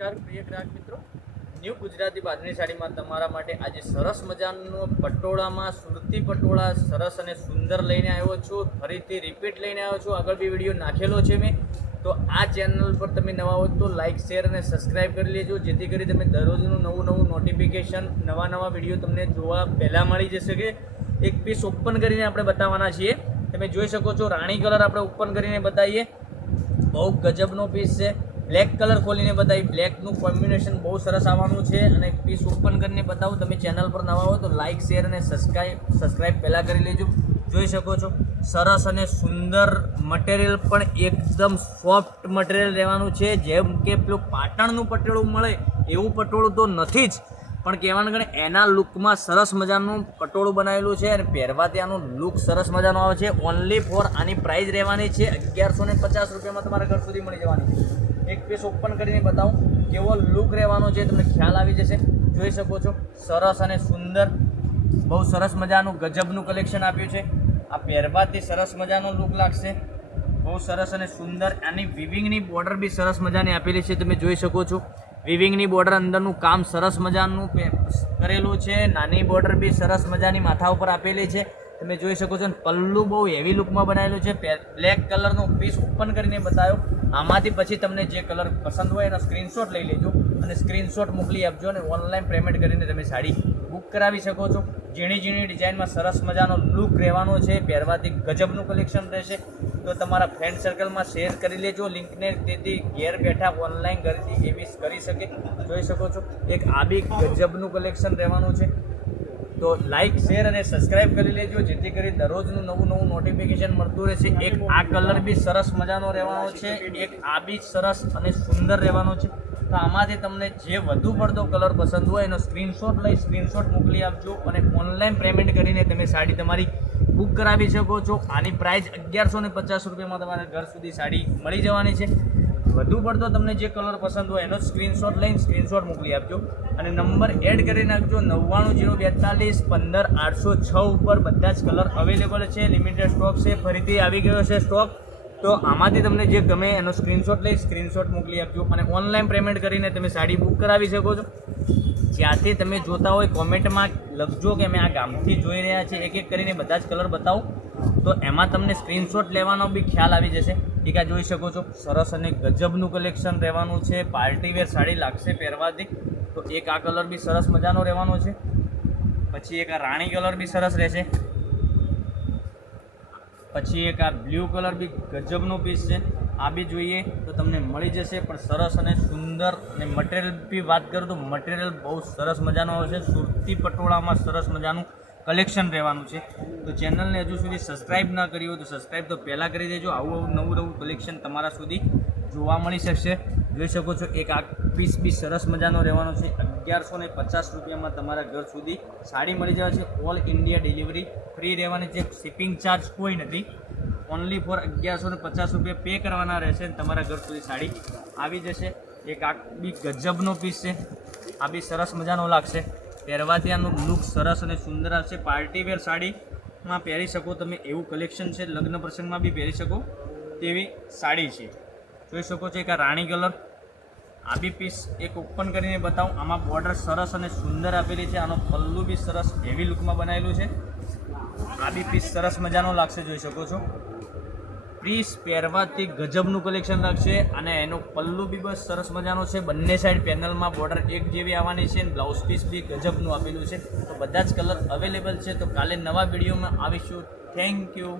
નમસ્કાર પ્રિય ગ્રાહક મિત્રો, ન્યૂ ગુજરાતી બાંધણી સાડીમાં તમારા માટે આજે સરસ મજાનો પટોળામાં સુરતી પટોળા સરસ અને સુંદર લઈને આવ્યો છું. ફરીથી રિપીટ લઈને આવ્યો છું. આગળ બી વિડીયો નાખેલો છે મેં, તો આ ચેનલ પર તમે નવા હો તો લાઇક શેર અને સબસ્ક્રાઈબ કરી લેજો, જેથી કરી તમે દરરોજનું નવું નોટિફિકેશન નવા વિડીયો તમને જોવા પહેલાં મળી જશે. કે એક પીસ ઓપન કરીને આપણે બતાવવાના છીએ. તમે જોઈ શકો છો, રાણી કલર આપણે ઓપન કરીને બતાવીએ. બહુ ગજબનો પીસ છે. બ્લેક કલર ખોલીને બતાવી, બ્લેકનું કોમ્બિનેશન બહુ સરસ આવવાનું છે. અને પીસ ઓપન કરીને બતાવું. તમે ચેનલ પર નવા હો તો લાઇક શેર અને સબસ્ક્રાઈબ પહેલાં કરી લેજો. જોઈ શકો છો, સરસ અને સુંદર મટીરિયલ પણ એકદમ સોફ્ટ મટીરિયલ રહેવાનું છે. જેમ કે પેલું પાટણનું પટોળું મળે એવું પટોળું તો નથી જ, પણ કહેવાને ગણે એના લુકમાં સરસ મજાનું પટોળું બનાવેલું છે. અને પહેરવા ત્યાંનું લુક સરસ મજાનો આવે છે. ઓનલી ફોર આની પ્રાઇસ રહેવાની છે 1150 રૂપિયામાં તમારા ઘર સુધી મળી જવાની છે. એક પીસ ઓપન કરીને બતાવું કેવો લુક રહેવાનો છે, તમને ખ્યાલ આવી જશે. જોઈ શકો છો, સરસ અને સુંદર, બહુ સરસ મજાનું ગજબનું કલેક્શન આપ્યું છે. આ પહેરવાથી સરસ મજાનો લુક લાગશે, બહુ સરસ અને સુંદર. આની વિવિંગની બોર્ડર બી સરસ મજાની આપેલી છે, તમે જોઈ શકો છો. વિવિંગની બોર્ડર અંદરનું કામ સરસ મજાનું કરેલું છે. નાની બોર્ડર બી સરસ મજાની માથા ઉપર આપેલી છે, તમે જોઈ શકો છો. પલ્લુ બહુ હેવી લુકમાં બનાવેલું છે. બ્લેક કલરનો પીસ ઓપન કરીને બતાવ્યો. આમાંથી પછી તમને જે કલર પસંદ હોય એનો સ્ક્રીનશોટ લઈ લેજો અને સ્ક્રીનશોટ મોકલી આપજો. અને ઓનલાઈન પેમેન્ટ કરીને તમે સાડી બુક કરાવી શકો છો. ઝીણી ડિઝાઇનમાં સરસ મજાનો લુક રહેવાનો છે. પહેરવાથી ગજબનું કલેક્શન રહેશે. તો તમારા ફ્રેન્ડ સર્કલમાં શેર કરી લેજો લિંકને, તેથી ઘેર બેઠા ઓનલાઈન ખરીદી એવી કરી શકે. જોઈ શકો છો, એક આ બી ગજબનું કલેક્શન રહેવાનું છે. તો લાઇક શેર અને સબસ્ક્રાઈબ કરી લેજો, જેથી કરી દરરોજનું નવું નોટિફિકેશન મળતું રહેશે. એક આ કલર બી સરસ મજાનો રહેવાનો છે. એક આ બી સરસ અને સુંદર રહેવાનો છે. તો આમાંથી તમને જે વધુ પડતો કલર પસંદ હોય એનો સ્ક્રીનશોટ મોકલી આપજો. અને ઓનલાઈન પેમેન્ટ કરીને તમે સાડી તમારી બુક કરાવી શકો છો. આની પ્રાઇસ 1150 રૂપિયામાં તમારા ઘર સુધી સાડી મળી જવાની છે. વધુ પડતો તમને જે કલર પસંદ હોય એનો સ્ક્રીનશોટ મોકલી આપજો. અને નંબર એડ કરી નાખજો 9902415806 ઉપર. બધા જ કલર અવેલેબલ છે, લિમિટેડ સ્ટોક છે, ફરીથી આવી ગયો છે સ્ટોક. તો આમાંથી તમને જે ગમે એનો સ્ક્રીનશોટ મોકલી આપજો. અને ઓનલાઈન પેમેન્ટ કરીને તમે સાડી બુક કરાવી શકો છો. જ્યાંથી તમે જોતા હોય કોમેન્ટમાં લખજો કે અમે આ ગામથી જોઈ રહ્યા છીએ, એક કરીને બધા જ કલર બતાવો, તો એમાં તમને સ્ક્રીનશોટ લેવાનો બી ખ્યાલ આવી જશે. ઠીક, જોઈ શકો છો, સરસ અને ગજબનું કલેક્શન રહેવાનું છે. પાર્ટીવેર સાડી લાગશે પહેરવાથી. તો એક આ કલર બી સરસ મજાનો રહેવાનો છે. પછી એક આ રાણી કલર બી સરસ રહેશે. પછી એક આ બ્લુ કલર બી ગજબનો પીસ છે. આ બી જોઈએ તો તમને મળી જશે, પણ સરસ અને સુંદર. અને મટીરિયલ બી વાત કરું તો મટીરિયલ બહુ સરસ મજાનો આવશે. સુરતી પટોળામાં સરસ મજાનું કલેક્શન રહેવાનું છે. તો ચેનલને હજુ સુધી સબસ્ક્રાઈબ ના કરી હોય તો સબસ્ક્રાઈબ તો પહેલાં કરી દેજો. આવું નવું કલેક્શન તમારા સુધી જોવા મળી શકશે. જોઈ શકો છો, એક આ પીસ બી સરસ મજાનો રહેવાનો છે. 1150 રૂપિયામાં તમારા ઘર સુધી સાડી મળી જાય છે. ઓલ ઇન્ડિયા ડિલિવરી ફ્રી રહેવાની છે, શિપિંગ ચાર્જ કોઈ નથી. ઓનલી ફોર 1150 રૂપિયા પે કરવાના રહેશે અને તમારા ઘર સુધી સાડી આવી જશે. એક આ બી ગજબનો પીસ છે. આ બી સરસ મજાનો લાગશે. પહેરવાથી આનું લુક સરસ અને સુંદર આવશે. પાર્ટીવેર સાડીમાં પહેરી શકો તમે એવું કલેક્શન છે. લગ્ન પ્રસંગમાં બી પહેરી શકો તેવી સાડી છે. જોઈ શકો છો, એક આ રાણી કલર. આ બી પીસ એક ઓપન કરીને બતાવું. આમાં બોર્ડર સરસ અને સુંદર આપેલી છે. આનો પલ્લુ બી સરસ હેવી લુકમાં બનાવેલું છે. આ બી પીસ સરસ મજાનો લાગશે. જોઈ શકો છો, પીસ પહેરવાથી ગજબનું કલેક્શન લાગશે. અને એનો પલ્લુ બી બસ સરસ મજાનો છે. બંને સાઈડ પેનલમાં બોર્ડર એક જેવી આવવાની છે. અને બ્લાઉઝ પીસ બી ગજબનું આપેલું છે. તો બધા જ કલર અવેલેબલ છે. તો કાલે નવા વિડીયોમાં આવીશું. Thank you.